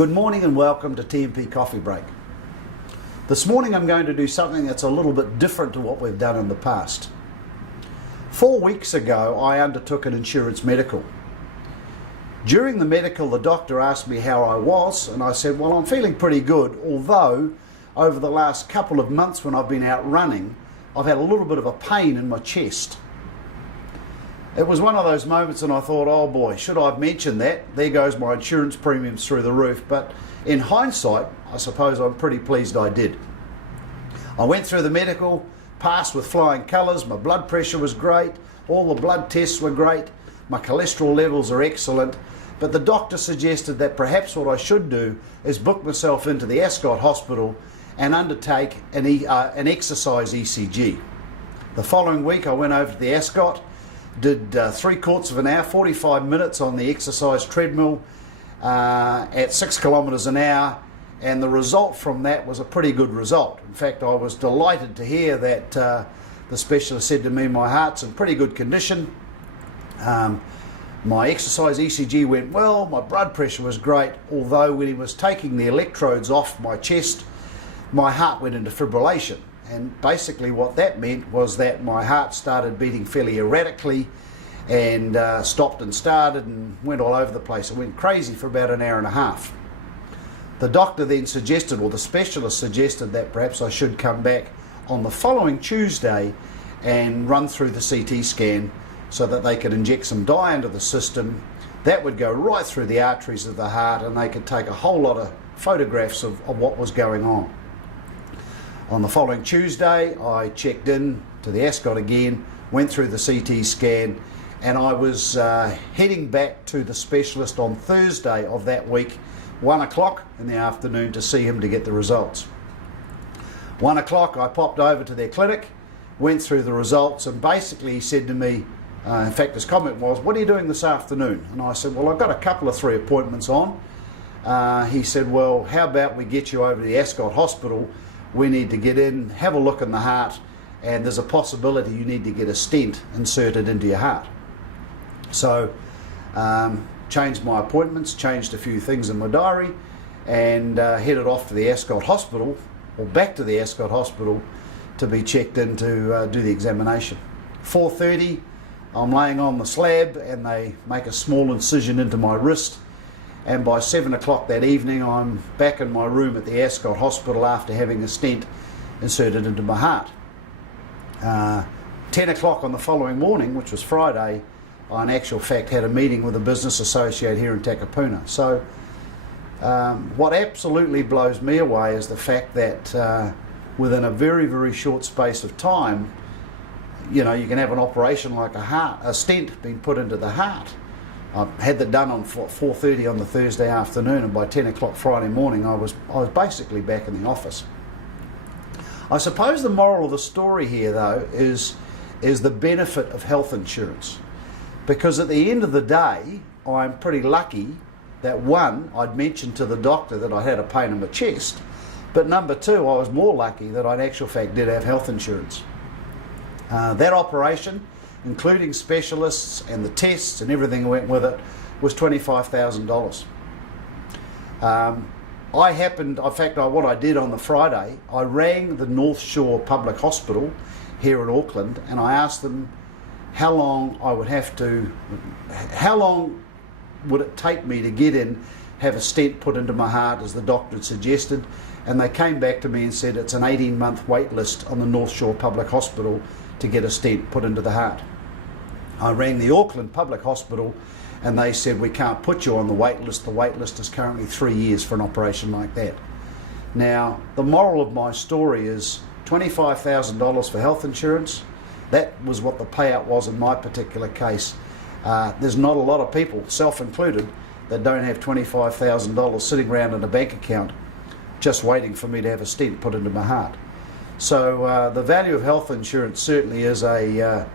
Good morning and welcome to TNP Coffee Break. This morning I'm going to do something that's a little bit different to what we've done in the past. 4 weeks ago I undertook an insurance medical. During the medical the doctor asked me how I was and I said, well, I'm feeling pretty good, although over the last couple of months when I've been out running I've had a little bit of a pain in my chest. It was one of those moments and I thought, oh boy, should I have mentioned that? There goes my insurance premiums through the roof. But in hindsight, I suppose I'm pretty pleased I did. I went through the medical, passed with flying colours, my blood pressure was great, all the blood tests were great, my cholesterol levels are excellent, but the doctor suggested that perhaps what I should do is book myself into the Ascot Hospital and undertake an exercise ECG. The following week I went over to the Ascot, did 3/4 of an hour, 45 minutes on the exercise treadmill at 6 kilometres an hour, and the result from that was a pretty good result. In fact, I was delighted to hear that the specialist said to me, my heart's in pretty good condition. My exercise ECG went well, my blood pressure was great, although when he was taking the electrodes off my chest, my heart went into fibrillation. And basically what that meant was that my heart started beating fairly erratically and stopped and started and went all over the place. It went crazy for about an hour and a half. The doctor then suggested, or the specialist suggested, that perhaps I should come back on the following Tuesday and run through the CT scan so that they could inject some dye into the system. That would go right through the arteries of the heart and they could take a whole lot of photographs of what was going on. On the following Tuesday, I checked in to the Ascot again, went through the CT scan, and I was heading back to the specialist on Thursday of that week, 1 o'clock in the afternoon, to see him to get the results. 1 o'clock, I popped over to their clinic, went through the results, and basically he said to me, in fact his comment was, what are you doing this afternoon? And I said, well, I've got a couple of 3 appointments on. He said, well, how about we get you over to the Ascot Hospital? We need to get in, have a look in the heart, and there's a possibility you need to get a stent inserted into your heart. So changed my appointments, changed a few things in my diary, and headed off to the Ascot Hospital, or back to the Ascot Hospital, to be checked in to do the examination. 4:30, I'm laying on the slab and they make a small incision into my wrist. And by 7 o'clock that evening I'm back in my room at the Ascot Hospital after having a stent inserted into my heart. 10 o'clock on the following morning, which was Friday, I in actual fact had a meeting with a business associate here in Takapuna. So what absolutely blows me away is the fact that within a very, very short space of time, you know, you can have an operation like a stent being put into the heart. I had that done on 4:30 on the Thursday afternoon, and by 10 o'clock Friday morning I was basically back in the office. I suppose the moral of the story here though is the benefit of health insurance, because at the end of the day I'm pretty lucky that, one, I'd mentioned to the doctor that I had a pain in my chest, but number two, I was more lucky that I in actual fact did have health insurance. That operation, including specialists and the tests and everything that went with it, was $25,000. What I did on the Friday, I rang the North Shore Public Hospital here in Auckland and I asked them how long would it take me to get in, have a stent put into my heart as the doctor had suggested, and they came back to me and said it's an 18-month wait list on the North Shore Public Hospital to get a stent put into the heart. I rang the Auckland Public Hospital and they said we can't put you on the wait list. The wait list is currently 3 years for an operation like that. Now, the moral of my story is $25,000 for health insurance. That was what the payout was in my particular case. There's not a lot of people, self-included, that don't have $25,000 sitting around in a bank account just waiting for me to have a stent put into my heart. So the value of health insurance certainly is a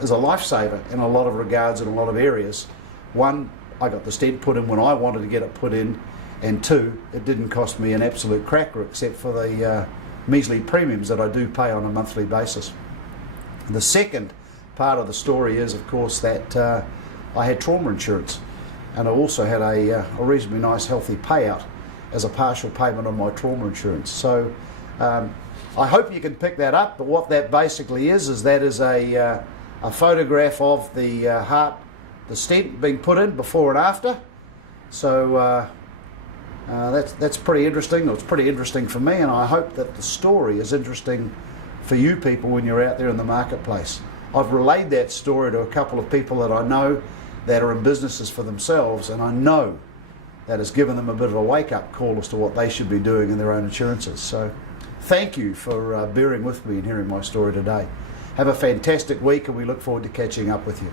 lifesaver in a lot of regards in a lot of areas. One, I got the stent put in when I wanted to get it put in, and two, it didn't cost me an absolute cracker except for the measly premiums that I do pay on a monthly basis. The second part of the story is, of course, that I had trauma insurance. and I also had a reasonably nice healthy payout as a partial payment on my trauma insurance. So I hope you can pick that up, but what that basically is that is a photograph of the heart, the stent being put in before and after. So that's pretty interesting. It's pretty interesting for me, and I hope that the story is interesting for you people when you're out there in the marketplace. I've relayed that story to a couple of people that I know that are in businesses for themselves, and I know that has given them a bit of a wake-up call as to what they should be doing in their own insurances. So thank you for bearing with me and hearing my story today. Have a fantastic week, and we look forward to catching up with you.